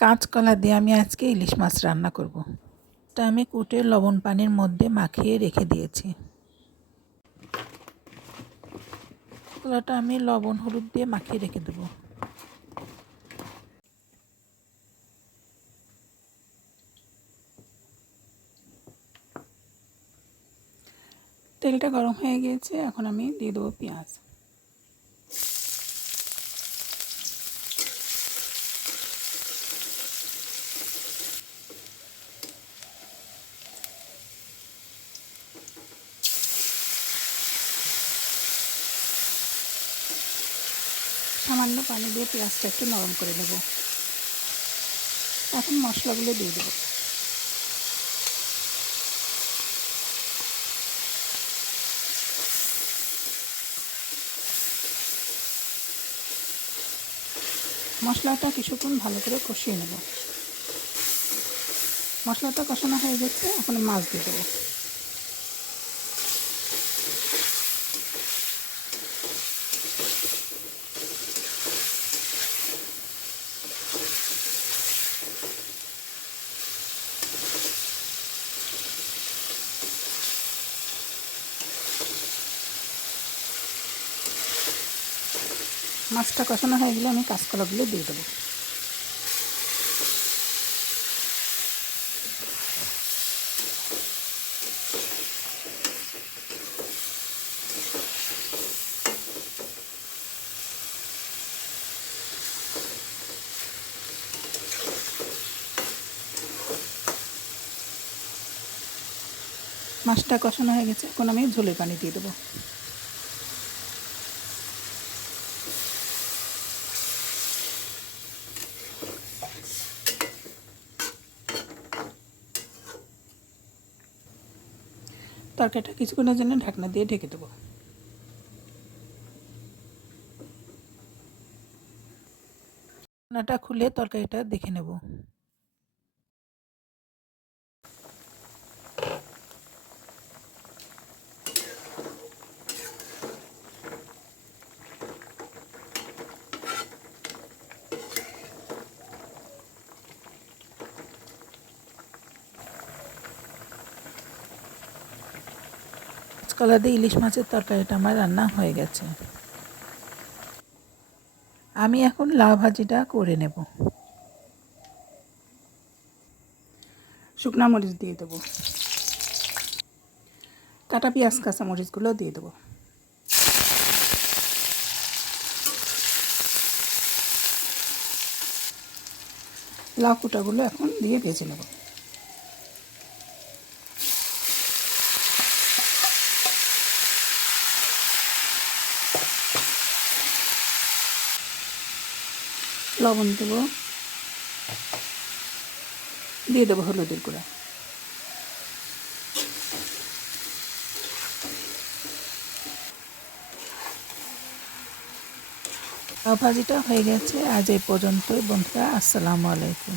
কাঁচকলা দিয়ে আমি আজকে ইলিশ মাছ রান্না করব। তা আমি কুটে লবণ পানির মধ্যে মাখিয়ে রেখে দিয়েছি। কলাটা আমি লবণ, হলুদ দিয়ে মাখিয়ে রেখে দেবো। তেলটা গরম হয়ে গিয়েছে, এখন আমি দিয়ে দেবো পেঁয়াজ। সামান্য পানি দিয়ে পেঁয়াজটা একটু নরম করে নেব। এখন মশলাগুলো দিয়ে দেবো। মশলাটা কিছুক্ষণ ভালো করে কষিয়ে নেব। মশলাটা কষানো হয়ে গেছে, এখন মাছ দিয়ে দেবো। মাছটা কষানো হয়ে গেলে আমি কাঁচকলাগুলো দিয়ে দেবো। মাছটা কষানো হয়ে গেছে, এখন আমি ঝোলের পানি দিয়ে দেবো। তরকারিটা কিছুক্ষণের জন্য ঢাকনা দিয়ে ঢেকে দেবো। ঢাকনাটা খুলে তরকারিটা দেখে নেব। কাঁচকলা দিয়ে ইলিশ মাছের তরকারিটা আমার রান্না হয়ে গেছে। আমি এখন লাউ ভাজিটা করে নেব। শুকনা মরিচ দিয়ে দেবো। কাটা পেঁয়াজ, কাঁচা মরিচগুলো দিয়ে দেবো। লাউ কুটাগুলো এখন দিয়ে ভেজে নেব। লবণ দেব। দিয়ে দেবো হলুদের গুঁড়া। ভাজিটা হয়ে গেছে আজ এই পর্যন্তই বন্ধুরা, আসসালামু আলাইকুম।